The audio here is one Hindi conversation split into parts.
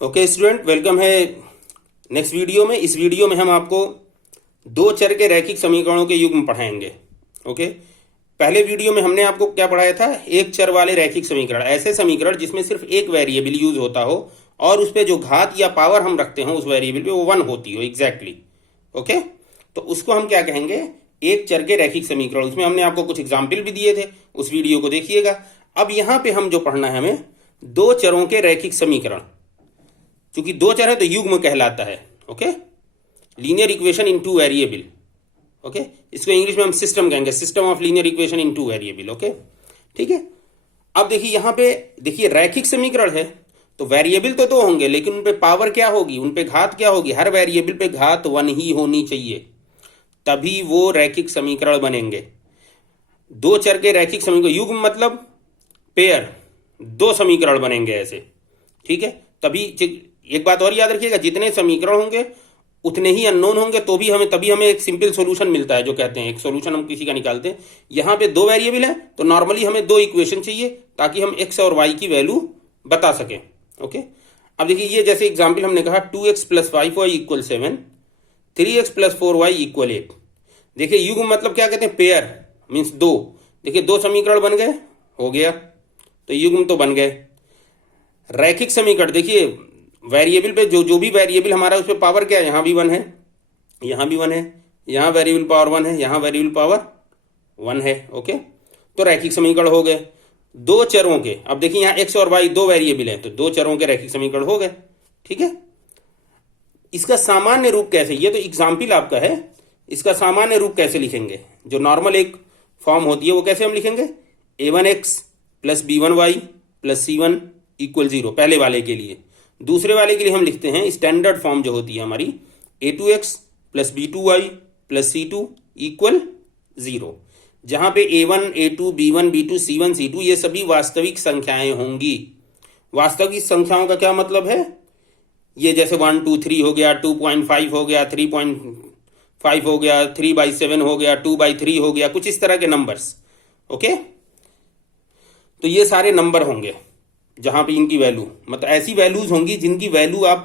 ओके स्टूडेंट, वेलकम है नेक्स्ट वीडियो में। इस वीडियो में हम आपको दो चर के रैखिक समीकरणों के युग्म पढ़ाएंगे। ओके, पहले वीडियो में हमने आपको क्या पढ़ाया था? एक चर वाले रैखिक समीकरण, ऐसे समीकरण जिसमें सिर्फ एक वेरिएबल यूज होता हो और उस पर जो घात या पावर हम रखते हो उस वेरिएबल पे वो 1 होती हो एग्जैक्टली। ओके, तो उसको हम क्या कहेंगे? एक चर के रैखिक समीकरण। उसमें हमने आपको कुछ एग्जाम्पल भी दिए थे, उस वीडियो को देखिएगा। अब यहां पे हम जो पढ़ना है हमें दो चरों के रैखिक समीकरण। क्योंकि दो चर है तो युग्म कहलाता है। Okay, linear equation in two variable. Okay, इसको इंग्लिश में हम सिस्टम कहेंगे, system of linear equation in two variable. Okay, ठीक है। अब देखिए यहां पे देखिए रैखिक समीकरण है तो वेरिएबल तो दो होंगे, लेकिन उन पे पावर क्या होगी, उन पे घात क्या होगी? हर वेरिएबल पे घात 1 ही होनी चाहिए, तभी वो रैखिक समीकरण बनेंगे। दो चर के रैखिक समीकरण, युग्म मतलब पेयर, दो समीकरण बनेंगे ऐसे। ठीक है, तभी एक बात और याद रखिएगा, जितने समीकरण होंगे उतने ही अननोन होंगे, तो भी हमें तभी हमें एक सिंपल सॉल्यूशन मिलता है। जो कहते हैं एक सॉल्यूशन हम किसी का निकालते हैं, यहां पे दो वेरिएबल है तो नॉर्मली हमें दो इक्वेशन चाहिए ताकि हम एक्स और वाई की वैल्यू बता सकें। ओके, अब देखिए ये जैसे एग्जाम्पल हमने कहा 2x + 5y = 7, 3x + 4y = 8। देखिए युग्म मतलब क्या कहते हैं? पेयर मीन्स दो। देखिए दो समीकरण बन गए, हो गया, तो युग्म तो बन गए। रैखिक समीकरण देखिए वेरिएबल पे जो भी वेरिएबल हमारा उस पर पावर क्या है? यहाँ भी 1 है, यहाँ भी 1 है, यहाँ वेरिएबल पावर 1 है, यहाँ वेरिएबल पावर 1 है। ओके, तो रैखिक समीकरण हो गए दो चरों के। अब देखिए यहाँ एक्स और वाई दो वेरिएबल हैं, तो दो चरों के रैखिक समीकरण हो गए। ठीक है, इसका सामान्य रूप कैसे? ये तो एग्जाम्पल आपका है, इसका सामान्य रूप कैसे लिखेंगे? जो नॉर्मल एक फॉर्म होती है वो कैसे हम लिखेंगे? a1x + b1y + c1 = 0 पहले वाले के लिए। दूसरे वाले के लिए हम लिखते हैं स्टैंडर्ड फॉर्म जो होती है हमारी, a2x + b2y + c2 = 0, जहां पे a1 a2 b1 b2 c1 c2 ये सभी वास्तविक संख्याएं होंगी। वास्तविक संख्याओं का क्या मतलब है? ये जैसे 1 2 3 हो गया, 2.5 हो गया, 3.5 हो गया, 3/7 हो गया, 2/3 हो गया, कुछ इस तरह के नंबर्स। ओके, तो ये सारे नंबर होंगे जहां पे इनकी वैल्यू मतलब ऐसी वैल्यूज होंगी जिनकी वैल्यू आप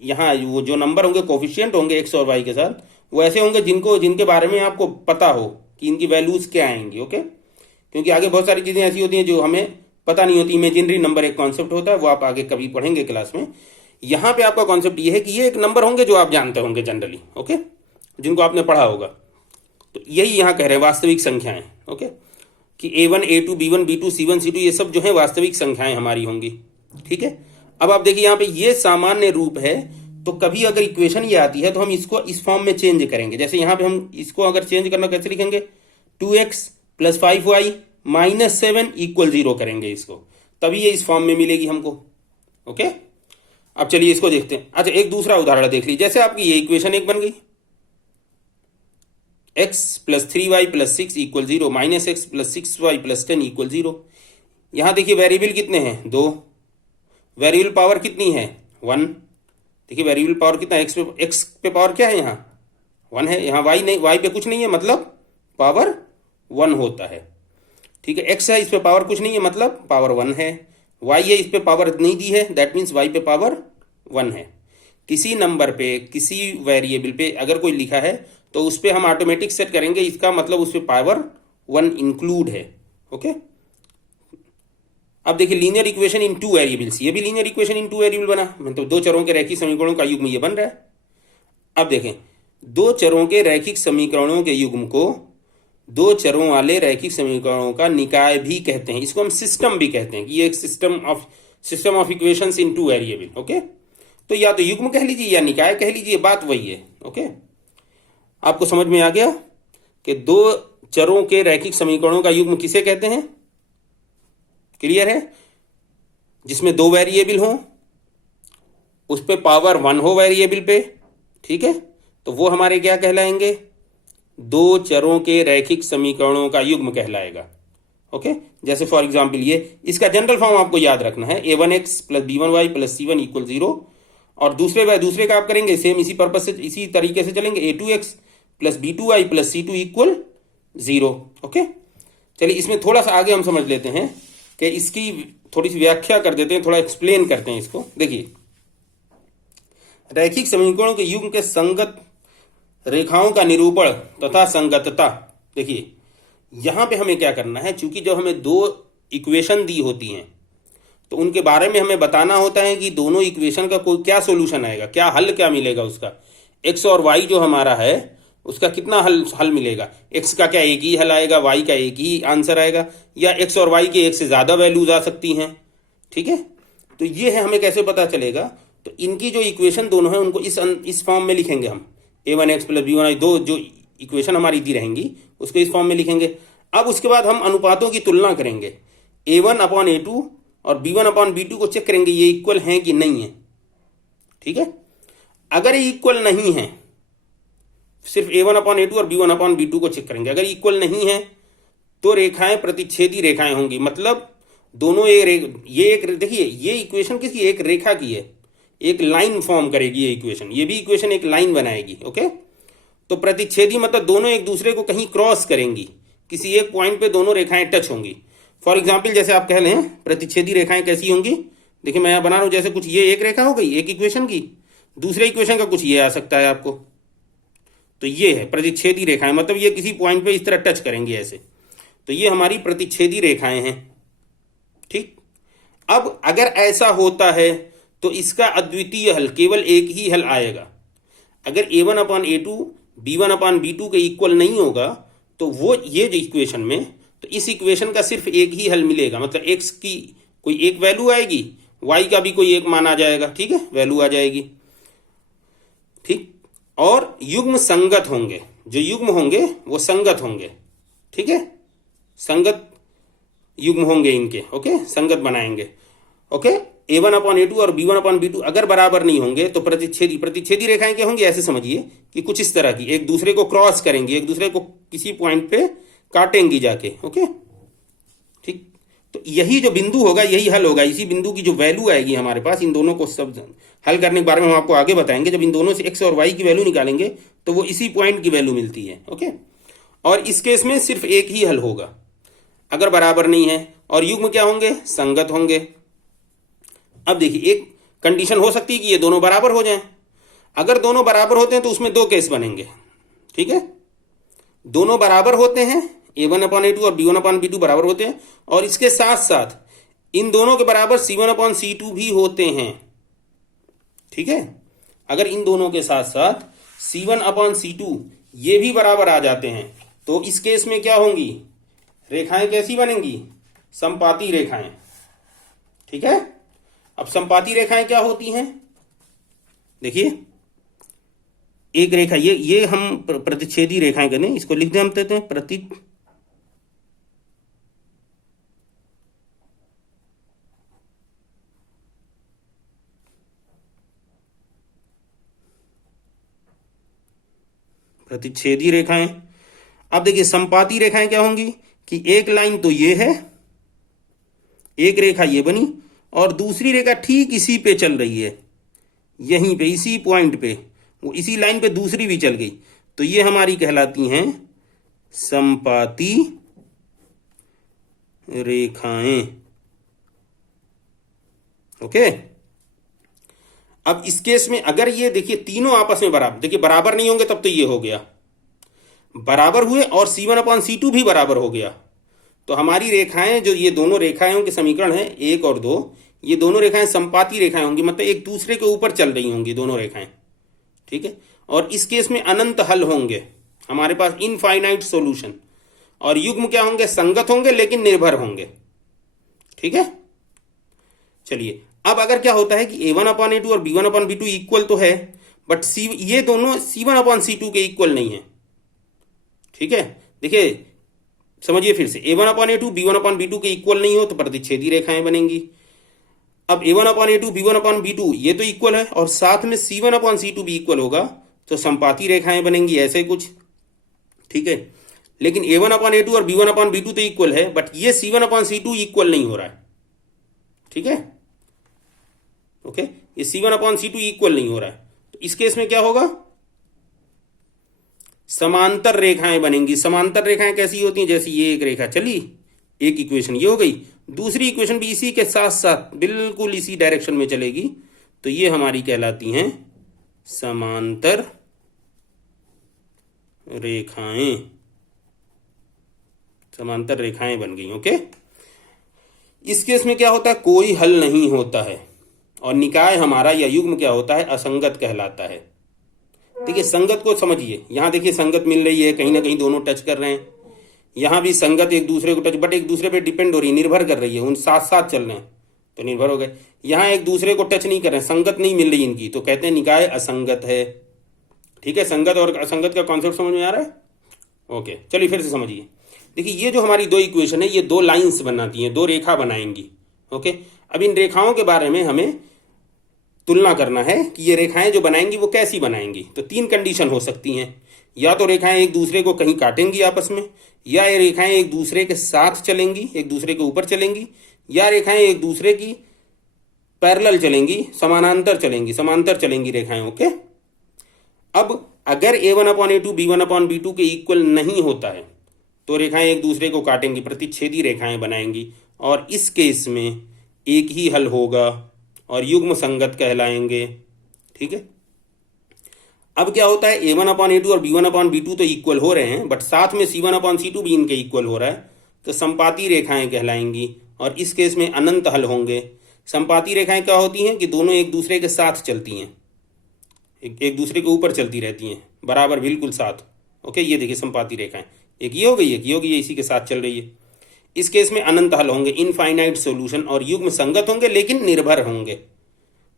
यहाँ वो जो नंबर होंगे कोफिशिएंट होंगे एक्स और वाई के साथ, वो ऐसे होंगे जिनके बारे में आपको पता हो कि इनकी वैल्यूज क्या आएंगी। ओके, क्योंकि आगे बहुत सारी चीजें ऐसी होती हैं जो हमें पता नहीं होती। इमेजिनरी नंबर एक कॉन्सेप्ट होता है, वो आप आगे कभी पढ़ेंगे क्लास में। यहाँ पे आपका कॉन्सेप्ट ये है कि ये एक नंबर होंगे जो आप जानते होंगे जनरली। ओके, जिनको आपने पढ़ा होगा, तो यही यहाँ कह रहे हैं वास्तविक संख्याएं। ओके, कि a1 a2 b1 b2 c1 c2 ये सब जो है वास्तविक संख्याएं हमारी होंगी। ठीक है, अब आप देखिए यहाँ पे ये सामान्य रूप है, तो कभी अगर इक्वेशन ये आती है तो हम इसको इस फॉर्म में चेंज करेंगे। जैसे यहाँ पे हम इसको अगर चेंज करना कैसे लिखेंगे? 2x + 5y - 7 = 0 करेंगे इसको, तभी ये इस फॉर्म में मिलेगी हमको। ओके, अब चलिए इसको देखते हैं। अच्छा, एक दूसरा उदाहरण देख लीजिए। जैसे आपकी ये इक्वेशन एक बन गई, x + 3y + 6 = 0, -x + 6y + 10 = 0। यहां देखिए वेरिएबल कितने हैं? दो। वेरिएबल पावर कितनी है? 1। देखिए वेरिएबल पावर कितना है? x पे पावर क्या है? यहाँ 1 है, यहाँ y नहीं, y पे कुछ नहीं है, मतलब पावर 1 होता है। ठीक है, x है, इस पे पावर कुछ नहीं है, मतलब पावर 1 है। y है, इस पे पावर नहीं दी है, दैट मीन्स y पे पावर 1 है। किसी नंबर पे किसी वेरिएबल पे अगर कोई लिखा है तो उस पर हम ऑटोमेटिक सेट करेंगे, इसका मतलब उस पर पावर 1 इंक्लूड है। ओके, अब देखिए linear equation in two variables, ये भी linear equation in two variable बना, मतलब दो चरों के रैखिक समीकरणों का युग्म ये बन रहा है। अब देखें दो चरों के रैखिक समीकरणों के युग्म को दो चरों वाले रैखिक समीकरणों का निकाय भी कहते हैं। इसको हम सिस्टम भी कहते हैं कि ये एक system of equations in two variable. Okay, तो या तो युग्म कह लीजिए या निकाय कह लीजिए, बात वही है। ओके, आपको समझ में आ गया कि दो चरों के रैखिक समीकरणों का युग्म किसे कहते हैं? क्लियर है? जिसमें दो वेरिएबल हो, उस पे पावर 1 हो वेरिएबल पे। ठीक है, तो वो हमारे क्या कहलाएंगे? दो चरों के रैखिक समीकरणों का युग्म कहलाएगा। ओके, जैसे फॉर एग्जांपल ये इसका जनरल फॉर्म आपको याद रखना है, a1x + b1y + c1 = 0। और दूसरे का आप करेंगे सेम इसी पर्पज से, इसी तरीके से चलेंगे, a2x + b2y + c2 = 0। ओके, चलिए इसमें थोड़ा सा आगे हम समझ लेते हैं कि इसकी थोड़ी सी व्याख्या कर देते हैं, थोड़ा एक्सप्लेन करते हैं इसको। देखिए रैखिक समीकरणों के युग्म के संगत रेखाओं का निरूपण तथा संगतता। देखिए यहां पे हमें क्या करना है, चूंकि जब हमें दो इक्वेशन दी होती हैं तो उनके बारे में हमें बताना होता है कि दोनों इक्वेशन का कोई क्या सॉल्यूशन आएगा, क्या हल क्या मिलेगा उसका। एक्स और वाई जो हमारा है उसका कितना हल मिलेगा, एक्स का क्या एक ही हल आएगा, वाई का एक ही आंसर आएगा, या एक्स और वाई के एक से ज़्यादा वैल्यूज आ सकती हैं। ठीक है, तो ये है, हमें कैसे पता चलेगा। तो इनकी जो इक्वेशन दोनों हैं उनको इस फॉर्म में लिखेंगे हम, a1x + b1y, दो जो इक्वेशन हमारी दी रहेंगी उसको इस फॉर्म में लिखेंगे। अब उसके बाद हम अनुपातों की तुलना करेंगे, a1/a2 और b1/b2 को चेक करेंगे ये इक्वल हैं कि नहीं है। ठीक है, अगर ये इक्वल नहीं है, सिर्फ a1/a2 और b1/b2 को चेक करेंगे, अगर इक्वल नहीं है तो रेखाएं प्रतिच्छेदी रेखाएं होंगी। मतलब दोनों ये एक देखिए ये इक्वेशन किसी एक रेखा की है, एक लाइन फॉर्म करेगी ये इक्वेशन, ये भी इक्वेशन एक लाइन बनाएगी। ओके, तो प्रतिच्छेदी मतलब दोनों एक दूसरे को कहीं क्रॉस करेंगी, किसी एक पॉइंट पे दोनों रेखाएं टच होंगी। फॉर एग्जाम्पल जैसे आप कह लें प्रतिच्छेदी रेखाएं कैसी होंगी, देखिए मैं यहाँ बना रहा हूँ, जैसे कुछ ये एक रेखा हो गई एक इक्वेशन की, दूसरे इक्वेशन का कुछ ये आ सकता है आपको, तो ये है प्रतिच्छेदी रेखाएं, मतलब ये किसी पॉइंट पे इस तरह टच करेंगी ऐसे, तो ये हमारी प्रतिच्छेदी रेखाएं हैं। ठीक, अब अगर ऐसा होता है तो इसका अद्वितीय हल केवल एक ही हल आएगा। अगर a1/a2 b1/b2 के इक्वल नहीं होगा तो वो ये जो इक्वेशन में, तो इस इक्वेशन का सिर्फ एक ही हल मिलेगा, मतलब x की कोई एक वैल्यू आएगी, y का भी कोई एक मान आ जाएगा। ठीक है, वैल्यू आ जाएगी। ठीक, और युग्म संगत होंगे, जो युग्म होंगे वो संगत होंगे। ठीक है, संगत युग्म होंगे इनके। ओके, संगत बनाएंगे। ओके, a1/a2 और b1/b2 अगर बराबर नहीं होंगे तो प्रतिच्छेदी रेखाएं क्या होंगी, ऐसे समझिए कि कुछ इस तरह की एक दूसरे को क्रॉस करेंगी, एक दूसरे को किसी पॉइंट पे काटेंगी जाके। ओके, ठीक, तो यही जो बिंदु होगा यही हल होगा, इसी बिंदु की जो वैल्यू आएगी हमारे पास, इन दोनों को सब हल करने के बारे में हम आपको आगे बताएंगे। जब इन दोनों से एक्स और वाई की वैल्यू निकालेंगे तो वो इसी पॉइंट की वैल्यू मिलती है। ओके, और इस केस में सिर्फ एक ही हल होगा अगर बराबर नहीं है, और युग्म क्या होंगे, संगत होंगे। अब देखिए एक कंडीशन हो सकती है कि ये दोनों बराबर हो जाएं। अगर दोनों बराबर होते हैं तो उसमें दो केस बनेंगे। ठीक है, दोनों बराबर होते हैं, a1/a2 और b1/b2 बराबर होते हैं, और इसके साथ साथ इन दोनों के बराबर c1/c2 भी होते हैं। ठीक है, अगर इन दोनों के साथ साथ c1/c2 ये भी बराबर आ जाते हैं तो इस केस में क्या होंगी, रेखाएं कैसी बनेंगी, संपाती रेखाएं। ठीक है, अब संपाती रेखाएं क्या होती हैं, देखिए एक रेखा, ये हम प्रतिच्छेदी रेखाएं कहते हैं, इसको लिख दें हम, कहते हैं प्रतिच्छेदी रेखाएं। अब देखिए संपाती रेखाएं क्या होंगी कि एक लाइन तो ये है, एक रेखा ये बनी, और दूसरी रेखा ठीक इसी पे चल रही है, यहीं पे इसी पॉइंट पे, वो इसी लाइन पे दूसरी भी चल गई, तो ये हमारी कहलाती हैं संपाती रेखाएं। ओके, अब इस केस में अगर ये देखिए तीनों आपस में बराबर, देखिए बराबर नहीं होंगे तब तो ये हो गया, बराबर हुए और c1/c2 भी बराबर हो गया, तो हमारी रेखाएं जो ये दोनों रेखाएं के समीकरण है 1 और 2, ये दोनों रेखाएं संपाती रेखाएं होंगी, मतलब एक दूसरे के ऊपर चल रही होंगी दोनों रेखाएं। ठीक है, और इस केस में अनंत हल होंगे हमारे पास, इनफाइनाइट सॉल्यूशन, और युग्म क्या होंगे, संगत होंगे लेकिन निर्भर होंगे। ठीक है, चलिए अब अगर क्या होता है कि a1/a2 और b1/b2 इक्वल तो है, बट ये दोनों c1/c2 के इक्वल नहीं है। ठीक है, देखिए समझिए फिर से, a1/a2 b1/b2 के इक्वल नहीं हो तो प्रतिच्छेदी रेखाएं बनेंगी। अब a1/a2 b1/b2 ये तो इक्वल है, और साथ में c1/c2 भी इक्वल होगा, तो संपाती रेखाएं बनेंगी ऐसे कुछ। ठीक है, लेकिन a1/a2 और b1/b2 तो इक्वल है, बट ये c1/c2 इक्वल नहीं हो रहा है। ठीक है, ओके, ये c1/c2 इक्वल नहीं हो रहा है, तो इस केस में क्या होगा, समांतर रेखाएं बनेंगी। समांतर रेखाएं कैसी होती हैं, जैसे ये एक रेखा चली, एक इक्वेशन ये हो गई, दूसरी इक्वेशन भी इसी के साथ साथ बिल्कुल इसी डायरेक्शन में चलेगी, तो ये हमारी कहलाती हैं समांतर रेखाएं, समांतर रेखाएं बन गई। ओके, इस केस में क्या होता है, कोई हल नहीं होता है और निकाय हमारा या युग्म क्या होता है, असंगत कहलाता है। देखिए संगत को समझिए, यहां देखिए संगत मिल रही है, कहीं ना कहीं दोनों टच कर रहे हैं। यहां भी संगत एक दूसरे को टच, बट एक दूसरे पे डिपेंड हो रही है, निर्भर कर रही है, उन साथ साथ चल रहे हैं तो निर्भर हो गए। यहां एक दूसरे को टच नहीं कर रहे हैं, संगत नहीं मिल रही इनकी, तो कहते हैं निकाय असंगत है। ठीक है, संगत और असंगत का कॉन्सेप्ट समझ में आ रहा है। ओके, चलिए फिर से समझिए। देखिए ये जो हमारी दो इक्वेशन है, ये दो लाइंस बनाती हैं, दो रेखा बनाएंगी। ओके, अब इन रेखाओं के बारे में हमें तुलना करना है कि ये रेखाएं जो बनाएंगी वो कैसी बनाएंगी। तो तीन कंडीशन हो सकती हैं, या तो रेखाएं एक दूसरे को कहीं काटेंगी आपस में, या ये रेखाएं एक दूसरे के साथ चलेंगी, एक दूसरे के ऊपर चलेंगी, या रेखाएं एक दूसरे की पैरेलल चलेंगी, समांतर चलेंगी रेखाएं। ओके, अब अगर a1/a2 b1/b2 के इक्वल नहीं होता है तो रेखाएं एक दूसरे को काटेंगी, प्रतिच्छेदी रेखाएं बनाएंगी, और इस केस में एक ही हल होगा और युग्म संगत कहलाएंगे। ठीक है, अब क्या होता है, a1/a2 और b1/b2 तो इक्वल हो रहे हैं, बट साथ में c1/c2 भी इनके इक्वल हो रहा है, तो संपाती रेखाएं कहलाएंगी और इस केस में अनंत हल होंगे। संपाती रेखाएं क्या होती हैं कि दोनों एक दूसरे के साथ चलती हैं, एक दूसरे के ऊपर चलती रहती हैं, बराबर बिल्कुल साथ। ओके, ये देखिए संपाती रेखाएं, एक ये हो गई, एक ये हो गई, इसी के साथ चल रही है। इस केस में अनंत हल होंगे, इनफाइनाइट सॉल्यूशन, और युग्म संगत होंगे लेकिन निर्भर होंगे।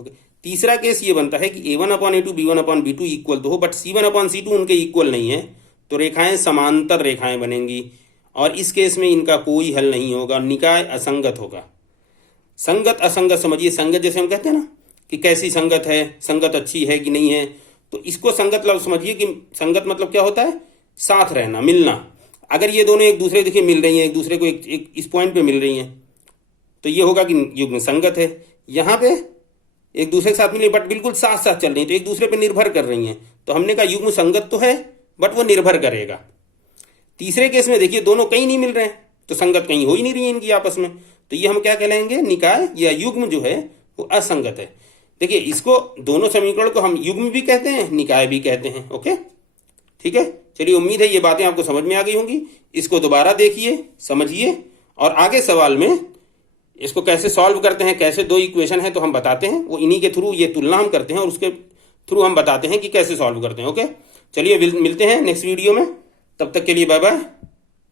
ओके, तीसरा केस ये बनता है कि a1/a2 b1/b2 इक्वल तो हो, बट c1/c2 उनके इक्वल नहीं है, तो रेखाएं समांतर रेखाएं बनेंगी और इस केस में इनका कोई हल नहीं होगा, निकाय असंगत होगा। संगत असंगत समझिए, संगत जैसे हम कहते हैं ना कि कैसी संगत है, संगत अच्छी है कि नहीं है, तो इसको संगत मतलब समझिए कि संगत मतलब क्या होता है, साथ रहना, मिलना। अगर ये दोनों एक दूसरे देखिए मिल रही हैं, एक दूसरे को एक इस पॉइंट पे मिल रही हैं, तो ये होगा कि युग्म संगत है। यहाँ पे एक दूसरे के साथ मिले बट बिल्कुल साथ साथ चल रही हैं, तो एक दूसरे पे निर्भर कर रही हैं, तो हमने कहा युग्म संगत तो है बट वो निर्भर करेगा। तीसरे केस में देखिए दोनों कहीं नहीं मिल रहे हैं, तो संगत कहीं हो ही नहीं रही है इनकी आपस में, तो ये हम क्या कहलाएंगे, निकाय या युग्म जो है वो असंगत है। देखिए इसको, दोनों समीकरण को हम युग्म भी कहते हैं, निकाय भी कहते हैं। ओके, ठीक है, चलिए उम्मीद है ये बातें आपको समझ में आ गई होंगी। इसको दोबारा देखिए, समझिए, और आगे सवाल में इसको कैसे सॉल्व करते हैं, कैसे दो इक्वेशन है तो हम बताते हैं, वो इन्हीं के थ्रू ये तुलना हम करते हैं और उसके थ्रू हम बताते हैं कि कैसे सॉल्व करते हैं। ओके, चलिए मिलते हैं नेक्स्ट वीडियो में, तब तक के लिए बाय बाय।